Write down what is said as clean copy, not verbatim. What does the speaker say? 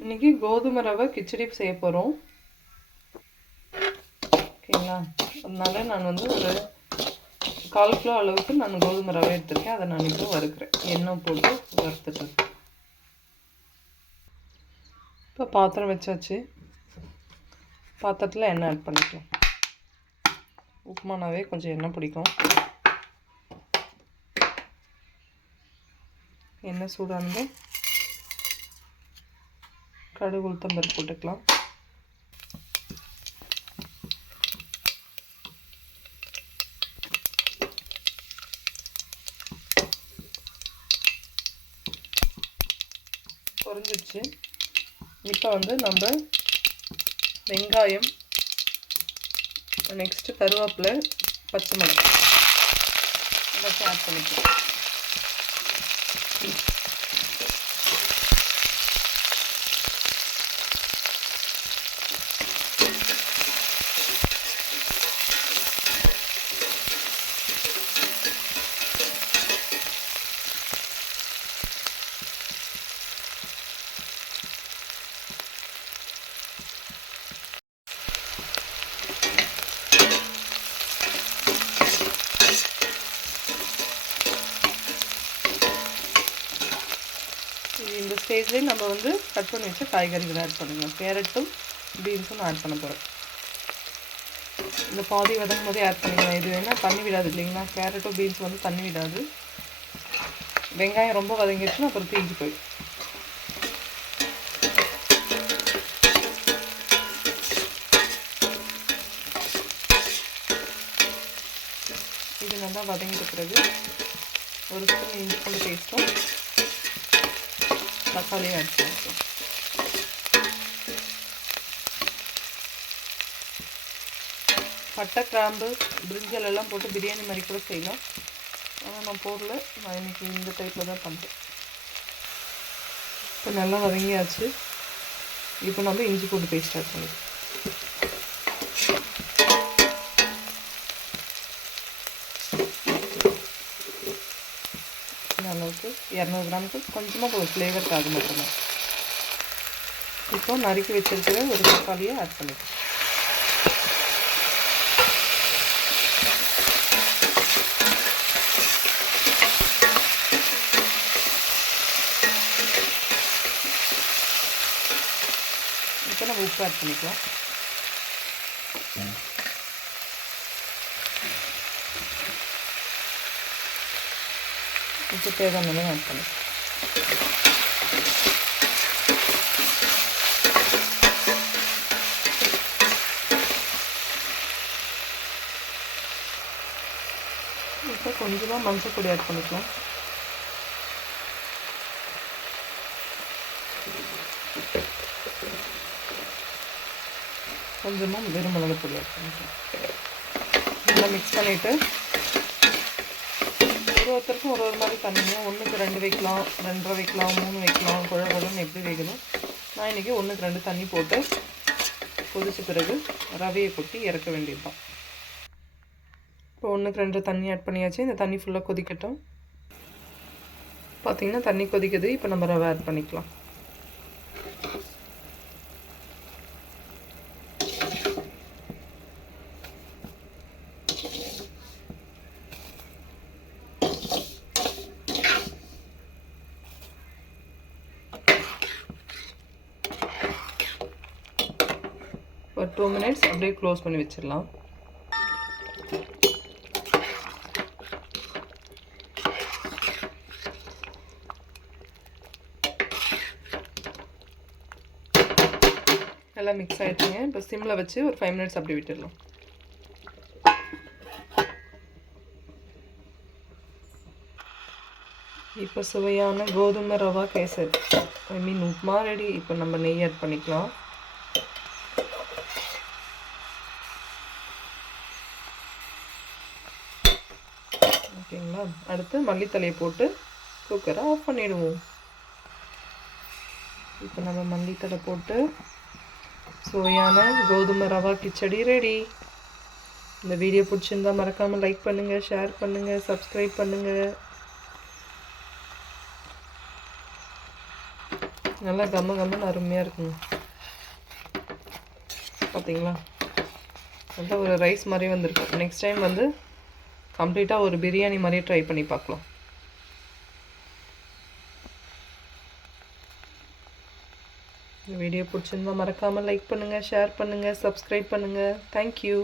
இன்றைக்கி கோதுமை ரவை கிச்சடி செய்ய போகிறோம். ஓகேங்களா? அதனால் நான் வந்து ஒரு 1/4 கிலோ அளவுக்கு நான் கோதுமை ரவை எடுத்துருக்கேன். அதை நான் இப்போ வறுக்கிறேன். எண்ணெய் போட்டு வறுத்துட்டு. இப்போ பாத்திரம் வச்சாச்சு. பாத்திரத்தில் எண்ணெய் ஆட் பண்ணிக்கலாம். உப்புமானாவே கொஞ்சம் எண்ணெய் பிடிக்கும். எண்ணெய் சூடானது கடுகு உளுத்தம்பருப்பு போட்டுக்கலாம். பொரிஞ்சிடுச்சு. இப்போ வந்து நம்ம வெங்காயம், நெக்ஸ்ட்டு கருவேப்பிலை, பச்சை மிளகாய் எல்லாத்தையும் ஆட் பண்ணிக்கலாம். இந்த ஸ்டேஜ்லேயே நம்ம வந்து கட் பண்ணி வச்ச காய்கறிகளை ஆட் பண்ணுங்கள். கேரட்டும் பீன்ஸும் ஆட் பண்ண போகிறேன். இந்த பாதி வதங்கும் போதே ஆட் பண்ணிக்கலாம். இது வேணால் தண்ணி விடாது இல்லைங்களா? கேரட்டும் பீன்ஸ் வந்து தண்ணி விடாது. வெங்காயம் ரொம்ப வதங்கிடுச்சுன்னா அப்புறம் தீஞ்சு போயிடும். இது நல்லா வதங்கிட்ட பிறகு ஒரு ஸ்பூன் இஞ்சி பூண்டு பேஸ்ட்டும் தக்காளியும் ஆட் பண்ணிக்கலாம். பட்டை, கிராம்பு, பிரிஞ்சல் எல்லாம் போட்டு பிரியாணி மாதிரி கூட செய்யலாம். ஆனால் நான் போடல. நான் இன்றைக்கி இந்த டைப்பில் தான் பண்ணுறேன். இப்போ நல்லா வதங்கியாச்சு. இப்போ நம்ம இஞ்சி பூண்டு பேஸ்ட் ஆட் பண்ணிக்கலாம். அளவுக்கு 200 கிராமுக்கு கொஞ்சமாக ஒரு ஃப்ளேவருக்காக மட்டும்தான். இப்போ நறுக்கி வச்சிருக்கிற ஒரு தக்காளியை ஆட் பண்ணிக்கலாம். இப்போ நம்ம உப்பு ஆட் பண்ணிக்கலாம். உப்பு தேவையான அளவு ஆட் பண்ணிக்கலாம். இப்போ கொஞ்சமாக மஞ்சள் பொடி ஆட் பண்ணிக்கலாம். கொஞ்சமாக வெறும் மிளகு பொடி ஆட் பண்ணிக்கலாம். நல்லா மிக்ஸ் பண்ணிவிட்டு ஒருத்தருக்கும் ஒரு மாதிரி தண்ணிங்க. 1க்கு 2 வைக்கலாம், 2.5 வைக்கலாம், 3 வைக்கலாம். குழம்புன்னு எப்படி வைக்கணும். நான் இன்றைக்கி 1க்கு 2 தண்ணி போட்டு கொதிச்ச பிறகு ரவையை கொட்டி இறக்க வேண்டியது தான். இப்போ 1க்கு 2 தண்ணி ஆட் பண்ணியாச்சு. இந்த தண்ணி ஃபுல்லாக கொதிக்கட்டும். பார்த்திங்கன்னா தண்ணி கொதிக்குது. இப்போ நம்ம ரவை ஆட் பண்ணிக்கலாம். ஒரு 2 மினிட்ஸ் அப்படியே க்ளோஸ் பண்ணி வச்சிடலாம். நல்லா மிக்ஸ் ஆகிடுச்சுங்க. இப்போ சிம்மில் வச்சு ஒரு 5 மினிட்ஸ் அப்படி விட்டுடலாம். இப்போ சுவையான கோதுமை ரவா கேசரி உப்புமா ரெடி. இப்போ நம்ம நெய் ஆட் பண்ணிக்கலாம். ஓகேங்களா? அடுத்து மல்லித்தலையை போட்டு குக்கரை ஆஃப் பண்ணிடுவோம். இப்போ நம்ம மல்லித்தலை போட்டு சுவையான கோதுமை ரவா கிச்சடி ரெடி. இந்த வீடியோ பிடிச்சிருந்தா மறக்காமல் லைக் பண்ணுங்கள், ஷேர் பண்ணுங்கள், சப்ஸ்கிரைப் பண்ணுங்கள். நல்லா கம்ம கம்மன்னு அருமையாக இருக்குங்க. பார்த்தீங்களா, நல்லா ஒரு ரைஸ் மாதிரி வந்திருக்கு. நெக்ஸ்ட் டைம் வந்து கம்ப்ளீட்டாக ஒரு பிரியாணி மாதிரியே ட்ரை பண்ணி பார்க்கலாம். இந்த வீடியோ பிடிச்சிருந்தா மறக்காமல் லைக் பண்ணுங்கள், ஷேர் பண்ணுங்கள், சப்ஸ்கிரைப் பண்ணுங்கள். தேங்க்யூ.